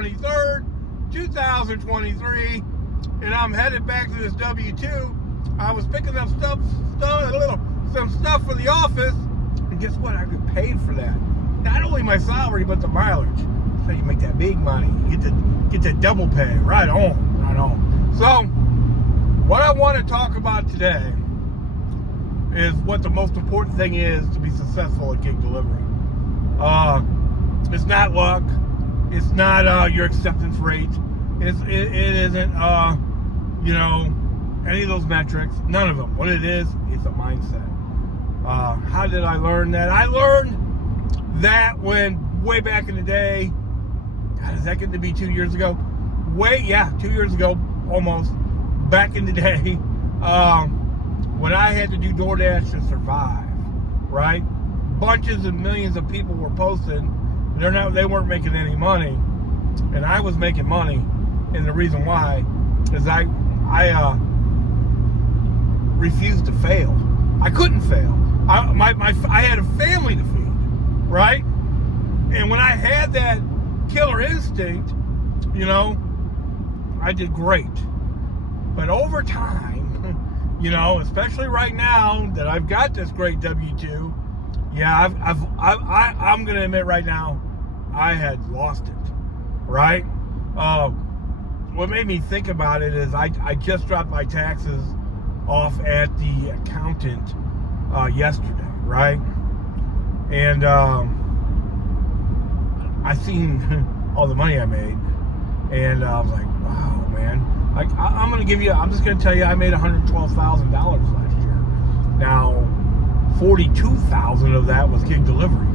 23rd, 2023, and I'm headed back to this W-2. I was picking up some stuff for the office, and guess what? I get paid for that. Not only my salary, but the mileage. That's how you make that big money. You get that double pay. Right on, right on. So, what I want to talk about today is what the most important thing is to be successful at gig delivery. It's not luck. It's not your acceptance rate. It isn't any of those metrics. None of them. What it is, it's a mindset. How did I learn that? I learned that when way back in the day, God, is that going to be 2 years ago? 2 years ago, almost. Back in the day, when I had to do Doordash to survive, right? Bunches and millions of people were posting. They weren't making any money, and I was making money. And the reason why is I refused to fail. I couldn't fail. I had a family to feed, right? And when I had that killer instinct, I did great. But over time, especially right now that I've got this great W-2, I'm going to admit right now, I had lost it, right? What made me think about it is I just dropped my taxes off at the accountant yesterday, right? And I seen all the money I made, and I was like, wow, man. I'm just going to tell you, I made $112,000 last year. Now, $42,000 of that was gig delivery.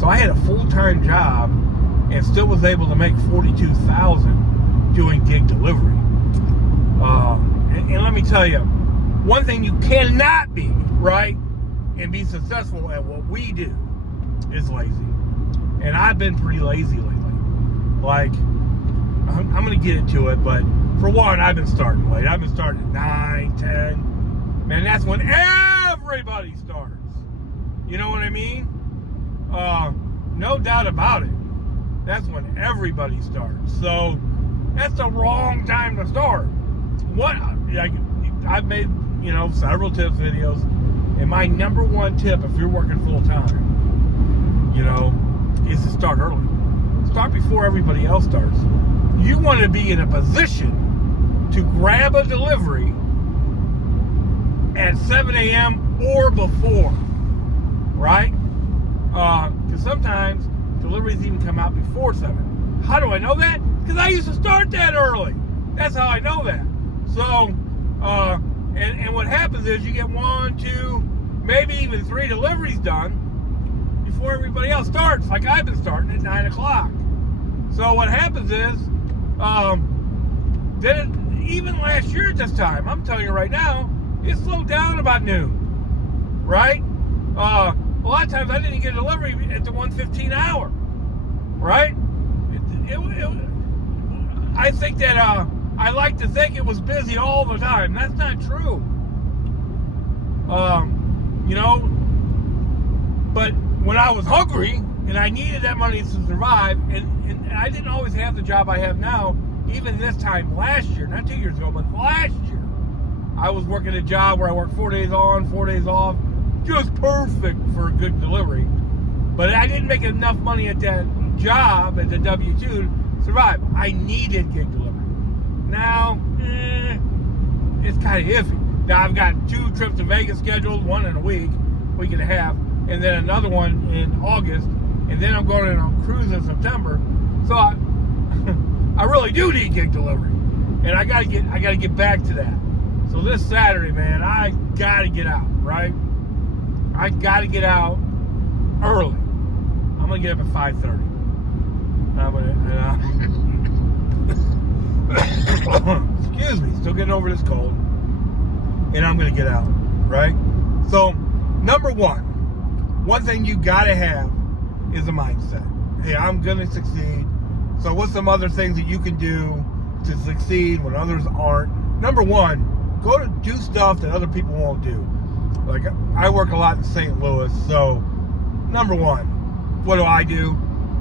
So I had a full-time job and still was able to make $42,000 doing gig delivery. And let me tell you, one thing you cannot be, right, and be successful at what we do is lazy. And I've been pretty lazy lately. Like, I'm going to get into it, but for one, I've been starting late. I've been starting at 9, 10. Man, that's when everybody starts. You know what I mean? No doubt about it. That's when everybody starts. So that's the wrong time to start. I've made, several tips videos, and my number one tip if you're working full time, is to start early. Start before everybody else starts. You want to be in a position to grab a delivery at 7 a.m. or before, right? Because sometimes deliveries even come out before 7. How do I know that? Because I used to start that early. That's how I know that. So, and what happens is you get 1, 2, maybe even 3 deliveries done before everybody else starts, like I've been starting at 9 o'clock. So what happens is, even last year at this time, I'm telling you right now, it slowed down about noon, right? A lot of times I didn't get a delivery at the 1:15 hour, right? I think that I like to think it was busy all the time. That's not true. But when I was hungry and I needed that money to survive, and I didn't always have the job I have now, even this time last year, not 2 years ago, but last year, I was working a job where I worked 4 days on, 4 days off, just perfect for a good delivery. But I didn't make enough money at that job, at the W-2, to survive. I needed gig delivery. Now, it's kind of iffy. Now, I've got 2 trips to Vegas scheduled, one in a week and a half, and then another one in August, and then I'm going on a cruise in September. So I really do need gig delivery, and I gotta get back to that. So this Saturday, man, I gotta get out, right? I gotta get out early. I'm gonna get up at 5:30. Excuse me, still getting over this cold, and I'm gonna get out, right? So, number one thing you gotta have is a mindset. Hey, I'm gonna succeed. So what's some other things that you can do to succeed when others aren't? Number one, go to do stuff that other people won't do. Like, I work a lot in St. Louis, so number one, what do?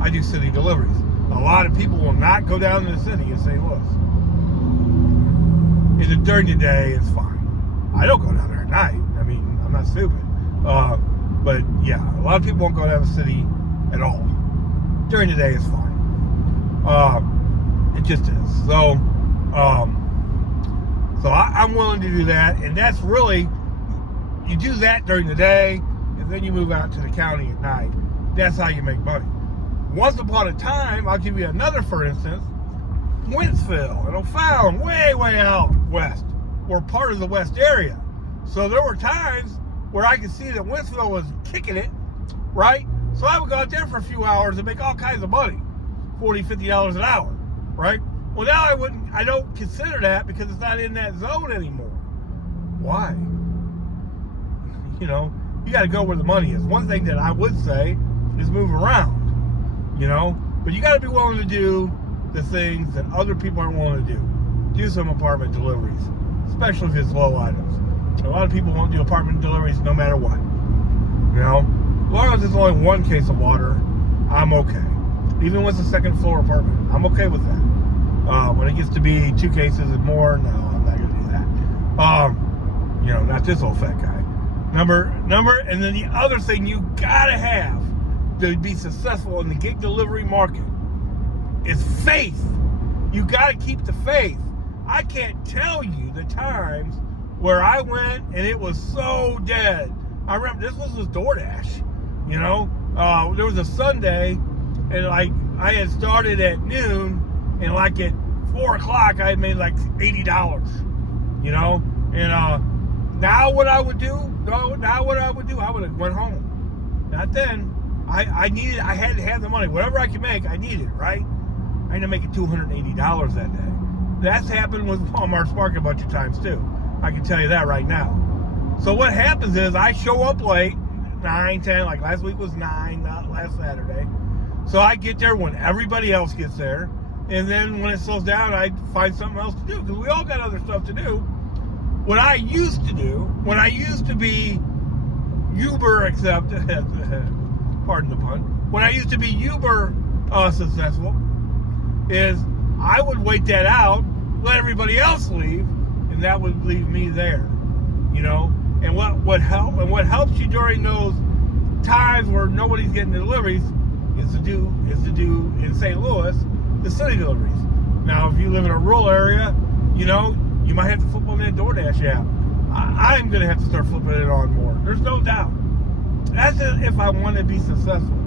I do city deliveries. a lot of people will not go down to the city in St. Louis. During the day, it's fine. I don't go down there at night. I mean, I'm not stupid. But yeah, a lot of people won't go down to the city at all. During the day, it's fine. It just is. So I'm willing to do that, and that's really, you do that during the day, and then you move out to the county at night. That's how you make money. Once upon a time, I'll give you another for instance, Wentzville and O'Fallon, way out west, were part of the west area. So there were times where I could see that Wentzville was kicking it, right? So I would go out there for a few hours and make all kinds of money, $40, $50 an hour, right? Well, now I don't consider that because it's not in that zone anymore. Why? You know, you got to go where the money is. One thing that I would say is move around, you know, but you got to be willing to do the things that other people aren't willing to do. Do some apartment deliveries, especially if it's low items. A lot of people won't do apartment deliveries no matter what. You know, as long as it's only one case of water, I'm okay. Even with a second floor apartment, I'm okay with that. When it gets to be 2 cases and more, no, I'm not going to do that. You know, not this old fat guy. Number, and then the other thing you gotta have to be successful in the gig delivery market is faith. You gotta keep the faith. I can't tell you the times where I went and it was so dead. I remember this was with Doordash. You know, there was a Sunday, and like I had started at noon, and like at 4 o'clock I had made like $80. You know, and now what I would do, I would have went home. Not then. I had to have the money. Whatever I could make, I needed, right? I ended up making $280 that day. That's happened with Walmart Spark a bunch of times too. I can tell you that right now. So what happens is I show up late, 9, 10, like last week was 9, not last Saturday. So I get there when everybody else gets there. And then when it slows down, I find something else to do because we all got other stuff to do. What I used to do, when I used to be Uber accepted, pardon the pun, when I used to be Uber successful, is I would wait that out, let everybody else leave, and that would leave me there, you know. And what helps you during those times where nobody's getting the deliveries is to do in St. Louis the city deliveries. Now, if you live in a rural area, you know, you might have to flip on that Doordash app. I'm going to have to start flipping it on more. There's no doubt. That's if I want to be successful.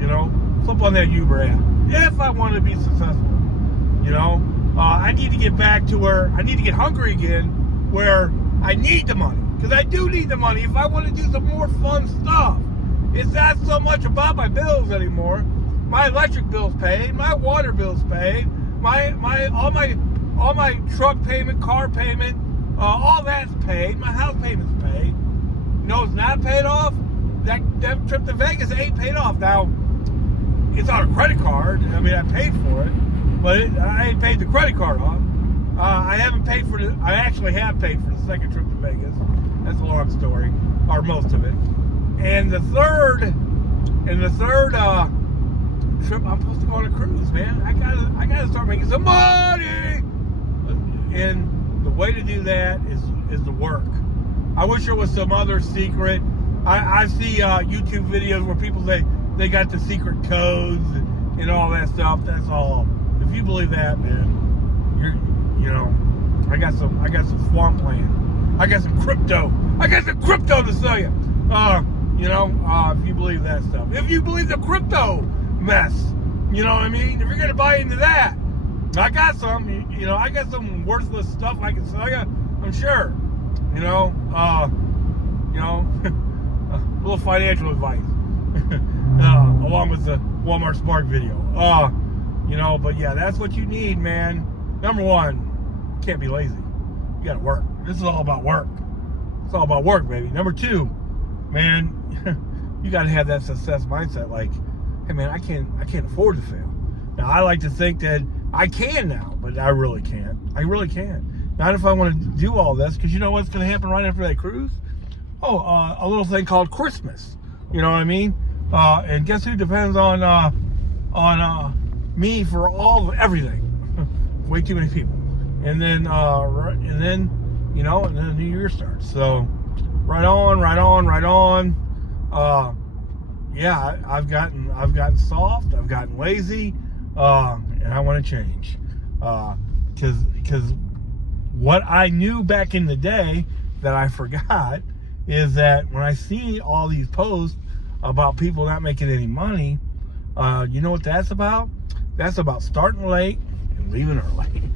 You know, flip on that Uber app. If I want to be successful. You know, I need to get back to where I need to get hungry again, where I need the money. Because I do need the money if I want to do some more fun stuff. It's not so much about my bills anymore. My electric bill's paid. My water bill's paid. All my truck payment, car payment, all that's paid. My house payment's paid. You know it's not paid off? That trip to Vegas ain't paid off. Now, it's on a credit card. I mean, I paid for it, but I ain't paid the credit card off. I actually have paid for the second trip to Vegas. That's a long story, or most of it. And the third trip, I'm supposed to go on a cruise, man. I gotta start making some money. And the way to do that is to work. I wish there was some other secret. I see YouTube videos where people say they got the secret codes and all that stuff. That's all. If you believe that, man, I got some swamp land. I got some crypto. To sell you. If you believe that stuff. If you believe the crypto mess, you know what I mean? If you're gonna buy into that, I got some. I got some worthless stuff I can sell you. I'm sure. A little financial advice, along with the Walmart Spark video. But yeah, that's what you need, man. Number one, you can't be lazy. You gotta work. This is all about work. It's all about work, baby. Number two, man, you gotta have that success mindset. Like, hey, man, I can't afford to fail. Now, I like to think that I can now, but I really can't. I really can't. Not if I want to do all this, because you know what's going to happen right after that cruise? A little thing called Christmas. You know what I mean? And guess who depends on me for everything. Way too many people. And then and then the new year starts. So right on. Yeah, I've gotten soft. I've gotten lazy, and I want to change. Because what I knew back in the day that I forgot is that when I see all these posts about people not making any money, you know what that's about? That's about starting late and leaving early.